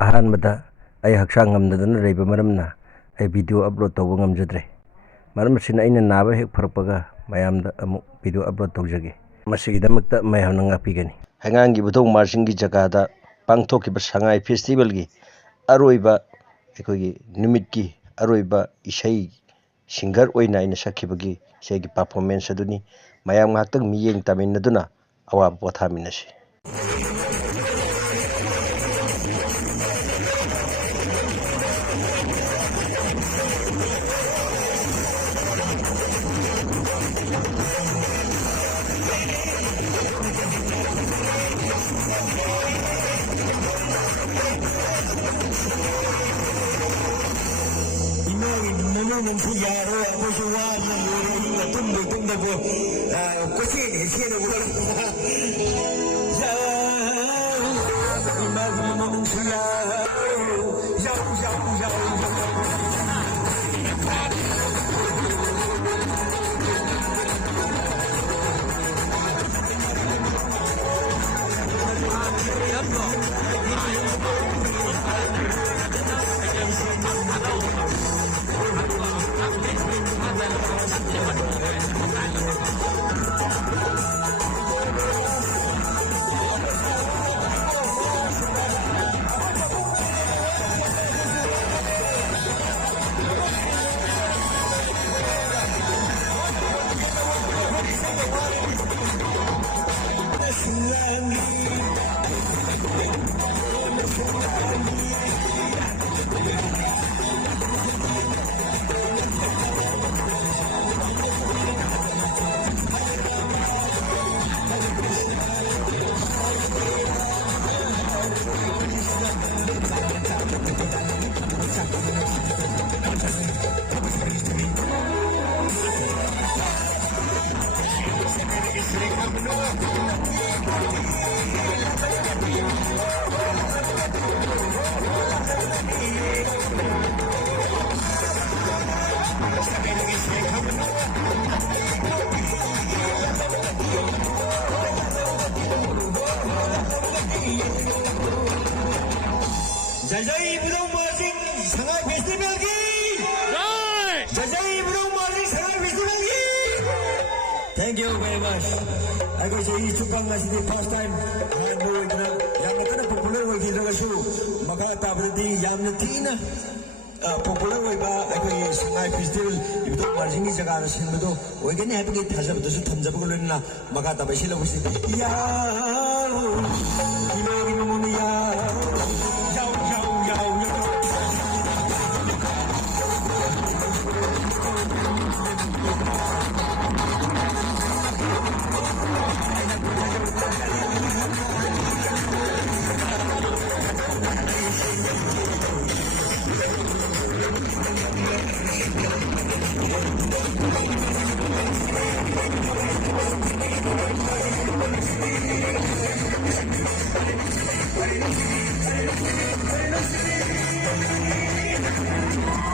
ꯑꯍꯥꯟꯕꯗ ꯑꯩ ꯍꯛꯆꯥꯡ ꯉꯝꯗꯗꯅ ꯂꯩꯕ ꯃꯔꯝꯅ ꯑꯩ ꯚꯤꯗꯤꯑꯣ ꯑꯞꯂꯣꯗ ꯇꯧꯕ ꯉꯝꯖꯗ꯭ꯔꯦ꯫ ꯃꯔꯝ ꯑꯁꯤꯅ ꯑꯩꯅ ꯅꯥꯕ ꯍꯦꯛ ꯐꯔꯛꯄꯒ ꯃꯌꯥꯝꯗ ꯑꯃꯨꯛ ꯚꯤꯗꯤꯑꯣ ꯑꯞꯂꯣꯗ ꯇꯧꯖꯒꯦ꯫ ꯃꯁꯤꯒꯤꯗꯃꯛꯇ ꯃꯌꯥꯝꯅ ꯉꯥꯛꯄꯤꯒꯅꯤ꯫ ꯍꯩꯉꯥꯡꯒꯤ ꯕꯨꯙꯧ ꯃꯥꯔꯖꯤꯡꯒꯤ ꯖꯒꯥꯗ ꯄꯥꯡꯊꯣꯛꯈꯤꯕ ꯁꯉꯥꯏ ꯐꯦꯁꯇꯤꯚꯦꯜꯒꯤ ꯑꯔꯣꯏꯕ ꯑꯩꯈꯣꯏꯒꯤ ꯅꯨꯃꯤꯠꯀꯤ ꯑꯔꯣꯏꯕ ꯏꯁꯩ ꯁꯤꯡꯒꯔ ꯑꯣꯏꯅ ꯑꯩꯅ ꯁꯛꯈꯤꯕꯒꯤ ꯏꯁꯩꯒꯤ ꯄꯔꯐꯣꯔꯃꯦꯟꯁ ꯑꯗꯨꯅꯤ꯫ ꯃꯌꯥꯝ ꯉꯥꯏꯍꯥꯛꯇꯪ ꯃꯤꯠꯌꯦꯡ ꯇꯥꯃꯤꯟꯅꯗꯨꯅ ꯑꯋꯥꯕ ꯄꯣꯊꯥꯃꯤꯟꯅꯁꯤ꯫ ꯅꯪꯁꯨ ꯌꯥꯔꯣ ꯑꯩꯈꯣꯏꯁꯨ ꯋꯥꯅ ꯂꯣꯏꯔꯕꯅꯤꯅ ꯇꯨꯝꯗꯕꯨ ꯀꯣꯏꯆꯦꯟ ꯆꯦꯜꯂꯒ 이마구 멈추라 जय बुधौ मार्जिंग सगाई फेस्टिवल की जय बुधौ मार्जिंग सगाई फेस्टिवल की थैंक यू वेरी मच अगर जो ये चुपंग असली फर्स्ट टाइम वो इतना यामना कना पॉपुलर हो गई जगह शो मका ताबदी यामना थीना पॉपुलर होइबा अखोई सगाई फेस्टिवल बुधौ मार्जिंग की जगह सिनबदो ओइगनी हैप्पी थाजबदसु थमजबगो लोइना मका ताबैसि लबसि या इलोगी नमुनिया Thank you.